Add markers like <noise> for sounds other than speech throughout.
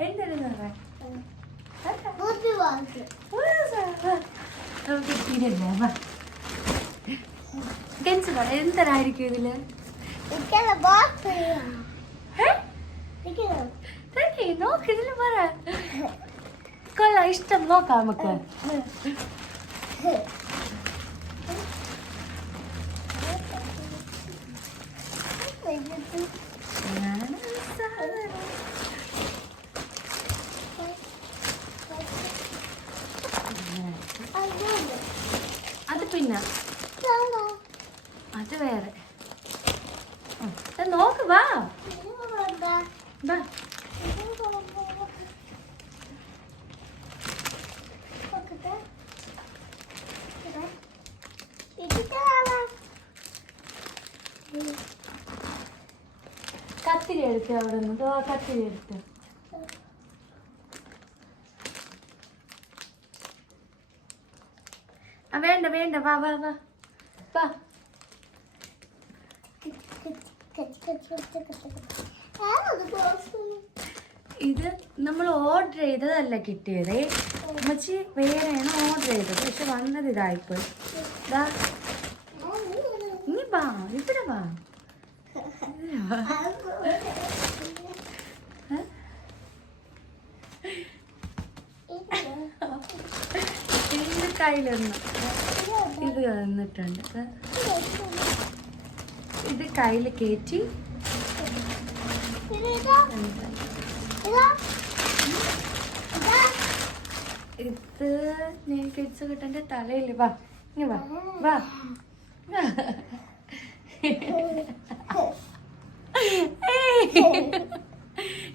എന്തൊരു നിറ ബുദ്ധി വാക്ക് നമുക്ക് കിട്ടിയില്ലേ വാ കെൻസ് പറ എന്തരായിരിക്കും ഇതില് ഇക്കല ബോസ് ഏ? ഇക്കല തന്നെ നോക്ക് ഇതില് പറ കൊള്ളാം ഇഷ്ടം നോക്കാം നമുക്ക് ഞാനാണ് സാധനം. പിന്നെ അത് വേറെ. നോക്ക് വാ. വാ. കത്തിരി എടുത്തു അവിടെ നിന്ന് കത്തിരി എടുത്ത് വേണ്ട വേണ്ട വാ വാ വാ. വാ. ഇത് നമ്മൾ ഓർഡർ ചെയ്തതല്ല കിട്ടിയത്. അമ്മച്ചി വേറെയാണ് ഓർഡർ ചെയ്തത് പക്ഷെ വന്നത് ഇതായിപ്പോയി. ഇനി വാ ഇവിടെ വാ <laughs> ഇവിടെ വാ. ഏ? ഇത് കയ്യിലൊന്ന് ഇത് തന്നിട്ടുണ്ട് ഏ? ഇത് കയ്യിൽ കയറ്റി ഇത് ഞാൻ കിഡ്സ് കിട്ടന്റെ തലയില്ലേ വാ ഇനി വാ വാ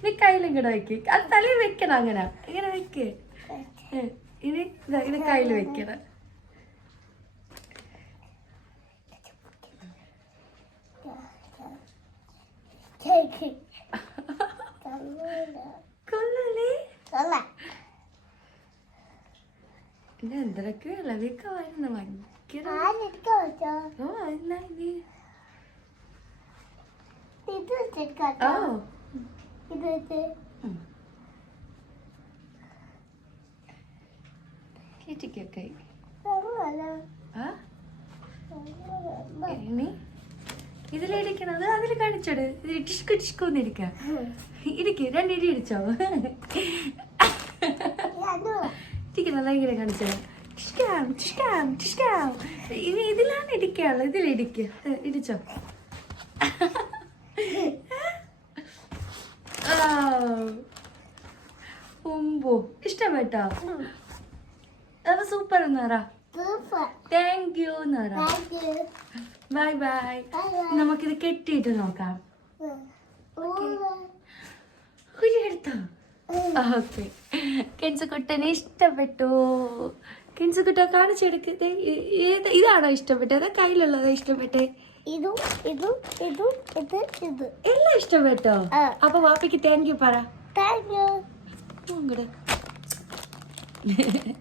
നീ കയ്യിലും കൂടെ വെക്ക്. അത് തലയിൽ വെക്കണം അങ്ങനെ. ഇങ്ങനെ വെക്ക്. ഇനി ഇതാ ഇത് കയ്യിൽ വെക്കണം. ഇത് എന്തൊക്കെ ഇളവിയൊക്കെ വരുന്നു ഭയങ്കര ഓ എന്നാ ഇത് ഇനി ഇതിലിരിക്കണത് അതിൽ കാണിച്ചോട്. ഇതിൽ ടിഷ്കു ടിഷ്കൂന്ന് ഇരിക്കാം. ഇരിക്ക. രണ്ടിടി ഇടിച്ചോ? ഇരിക്കണല്ല ഇങ്ങനെ കാണിച്ചോ ടിഷ്കാം ടിഷ്കാം ടിഷ്കാം. ഇനി ഇതിലാണ് ഇടിക്കാനുള്ളത് ഇതിൽ ഇടിക്കുക ഇടിച്ചോ? ഉമ്പോ. ഇഷ്ടപ്പെട്ടോ? അത് സൂപ്പർ എന്നറ താങ്ക് യു എന്നറ ബൈ ബൈ നമുക്കിത് കെട്ടിയിട്ട് നോക്കാം. ഒരു എടുത്തോ ഓക്കെ കെൻസുക്കുട്ടനെ ഇഷ്ടപ്പെട്ടു. കെൻസുക്കുട്ട കാണിച്ചെടുക്ക് ദേ, ഇ- ഏത് ഇതാണോ ഇഷ്ടപ്പെട്ടത്? കയ്യിലുള്ളതോ ഇഷ്ടപ്പെട്ടേ? ഇതും ഇതും ഇതും ഇത് ഇത്. എല്ലാം ഇഷ്ടപ്പെട്ടോ. അപ്പൊ വാപ്പയ്ക്ക് താങ്ക് യു പറ. Thank you フフフ。